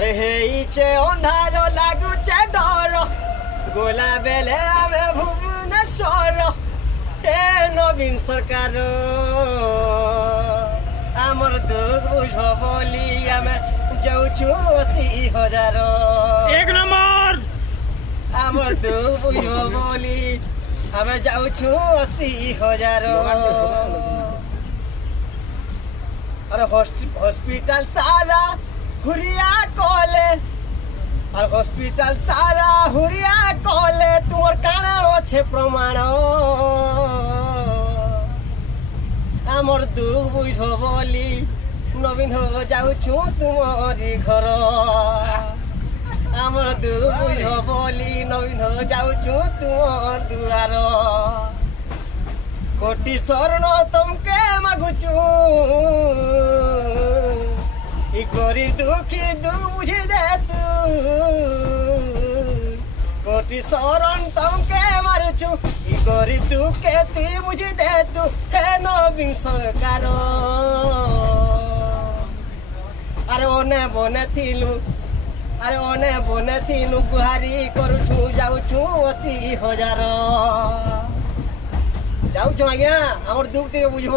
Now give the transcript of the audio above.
আরে হেইছে অন্ধার লাগুছে ডর গোলা বেলে আমি ভুবনেশ্বর হে নবীন সরকার আমার দুঃখ বুঝব বলি আমি যাউছু 80,000 এক নম্বর আমার দুঃখ বুঝব বলি আমি যাউছু 80,000 আর হসপিটাল সারা হুরিয়া কলে আর হসপিটাল সারা হুরিয়া কলে তোমার কানা আছে প্রমাণ আমার দুঃখ বুঝ বলি নবীন হব যাউছু তোমারি ঘর আমার দুঃখ বুঝ বলি নবীন হব যাউছু তোমার দুয়ার কোটি স্বর্ণ তোমকে মাগুছু ই গরিব দুঃখী বুঝি দে তু কোটি শরণ তোমকে মারুছু ই গরিব দুঃখে তুই বুঝি দে তু হে নবীন সরকার আরে অনে বনে থিলু আরে অনে বনে থিলু গুহারি করুছু যাউছু 80,000 যাউছু আজ্ঞা আমার দুঃখ টিকে বুঝব।